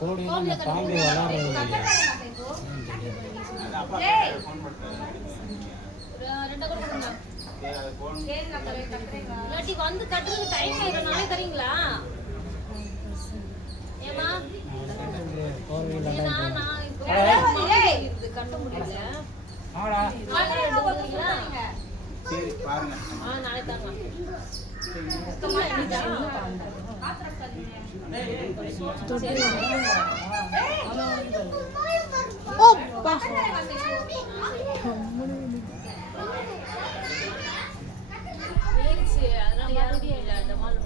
கோழி பாம்பு வளர்றது இல்லாட்டி வந்து கட்டுறது டைம் ஆயிடும். நாளை தரீங்களா? ஏமா நான் இப்போ கட்ட முடியல. சரி பாருங்க. நாளை தாங்க. அதனால யாரும் இல்லை. அந்த மாதிரி